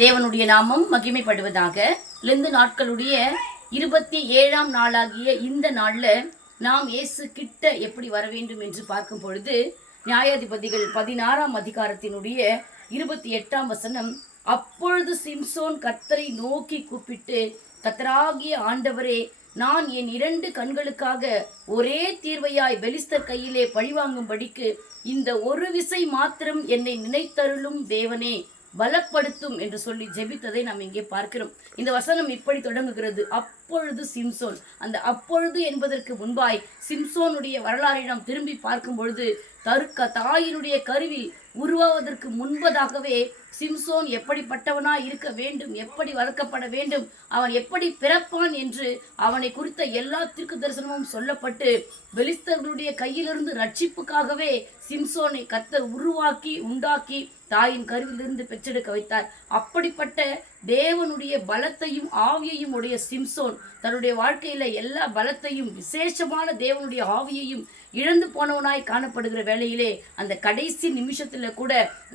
தேவனுடைய நாமம் மகிமைப்படுவதாக. லெந்து நாட்களுடைய 27ஆம் நாளாகிய இந்த நாள்ல நாம் இயேசு கிட்ட எப்படி வர வேண்டும் என்று பார்க்கும் பொழுது, நியாயாதிபதிகள் 16ஆம் அதிகாரத்தினுடைய 28ஆம் வசனம், அப்பொழுது சிம்சோன் கர்த்தரை நோக்கி கூப்பிட்டு, கர்த்தராகிய ஆண்டவரே, நான் என் 2 கண்களுக்காக ஒரே தீர்வையாய் பெலிஸ்தர் கையிலே பழிவாங்கும்படிக்கு இந்த ஒரு விசை மாத்திரம் என்னை நினைத்தருளும் தேவனே, பலப்படுத்தும் என்று சொல்லி ஜெபித்ததை நாம் இங்கே பார்க்கிறோம். இந்த வசனம் இப்படி தொடங்குகிறது, அப்பொழுது சிம்சோன். அந்த அப்பொழுது என்பதற்கு முன்பாய் சிம்சோனுடைய வரலாறை நாம் திரும்பி பார்க்கும் பொழுது, தாயினுடைய கருவில் உருவாவதற்கு முன்பதாகவே சிம்சோன் எப்படிப்பட்டவனாய் இருக்க வேண்டும், எப்படி வளர்க்கப்பட வேண்டும், அவன் எப்படி பிறப்பான் என்று அவனை குறித்த எல்லா தீர்க்க தரிசனமும் சொல்லப்பட்டு, பெலிஸ்தர்களுடைய கையிலிருந்து ரட்சிப்புக்காகவே சிம்சோனை கர்த்தர் உருவாக்கி உண்டாக்கி தாயின் கருவிலிருந்து பெற்றெடுக்க வைத்தார். அப்படிப்பட்ட தேவனுடைய பலத்தையும் ஆவியையும் உடைய சிம்சோன் தன்னுடைய வாழ்க்கையில எல்லா பலத்தையும் விசேஷமான தேவனுடைய ஆவியையும் இழந்து போனவனாய் காணப்படுகிற வேளையிலே, அந்த கடைசி நிமிஷத்துல கூட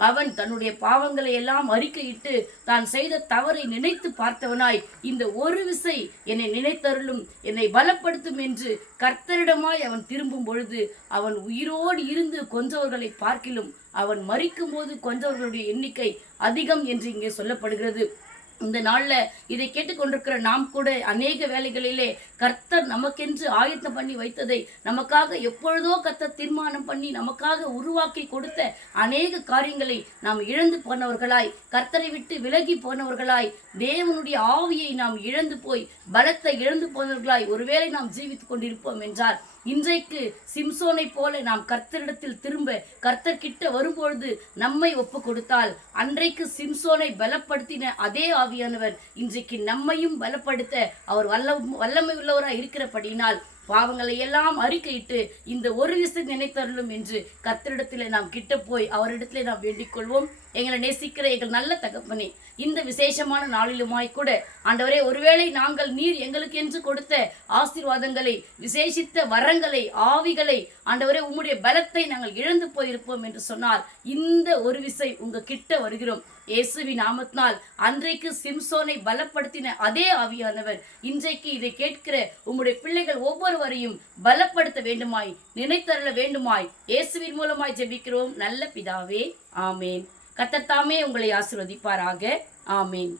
அவன் தன்னுடைய பாவங்களை எல்லாம் அறிக்கையிட்டு தான் செய்த தவறை நினைத்து பார்த்தவனாய், இந்த ஒரு விசை என்னை நினைத்தருளும், என்னை பலப்படுத்தும் என்று கர்த்தரிடமாய் அவன் திரும்பும் பொழுது, அவன் உயிரோடு இருந்து கொன்றவர்களை பார்க்கிலும் அவன் மரிக்கும் போது கொன்றவர்களுடைய எண்ணிக்கை அதிகம் என்று இங்கே சொல்லப்படுகிறது. இந்த நாள்ல இதை கேட்டுக்கொண்டிருக்கிற நாம் கூட அநேக வேலைகளிலே கர்த்தர் நமக்கென்று ஆயத்தம் பண்ணி வைத்ததை, நமக்காக எப்பொழுதோ கர்த்தர் தீர்மானம் பண்ணி நமக்காக உருவாக்கி கொடுத்த அநேக காரியங்களை நாம் இழந்து போனவர்களாய், கர்த்தரை விட்டு விலகி போனவர்களாய், தேவனுடைய ஆவியை நாம் இழந்து போய் பலத்தை இழந்து போனவர்களாய் ஒருவேளை நாம் ஜீவித்துக் கொண்டிருப்போம் என்றால், இன்றைக்கு சிம்சோனை போல நாம் கர்த்தரிடத்தில் திரும்ப கர்த்தர்கிட்ட வரும்பொழுது நம்மை ஒப்பு கொடுத்தால், அன்றைக்கு சிம்சோனை பலப்படுத்தின அதே ஆவியானவர் இன்றைக்கு நம்மையும் பலப்படுத்த அவர் வல்லமை உள்ளவராய் இருக்கிறபடியினால், பாவங்களை எல்லாம் அறிக்கையிட்டு இந்த ஒரு விசை நினைத்தருளும் என்று கர்த்தரிடத்தில் நாம் கிட்ட போய் அவரிடத்துல நாம் வேண்டிக் கொள்வோம். எங்களை நேசிக்கிற எங்கள் நல்ல தகப்பனே, இந்த விசேஷமான நாளிலுமாய் கூட ஆண்டவரே, ஒருவேளை நாங்கள் நீர் எங்களுக்கு என்று கொடுத்த ஆசீர்வாதங்களை, விசேஷித்த வரங்களை, ஆவிகளை, ஆண்டவரே உம்முடைய பலத்தை நாங்கள் இழந்து போயிருப்போம் என்று சொன்னால், இந்த ஒரு விசை உங்க கிட்ட வருகிறோம். இயேசுவின் நாமத்தினால் அன்றைக்கு சிம்சோனை பலப்படுத்தின அதே ஆவியானவர் இன்றைக்கு இதை கேட்கிற உம்முடைய பிள்ளைகள் ஒவ்வொருவரையும் பலப்படுத்த வேண்டுமாய், நினைத்தருள வேண்டுமாய் இயேசுவின் மூலமாய் ஜெபிக்கிறோம் நல்ல பிதாவே, ஆமேன். கர்த்தர் தாமே உங்களை ஆசீர்வதிப்பாராக. ஆமேன்.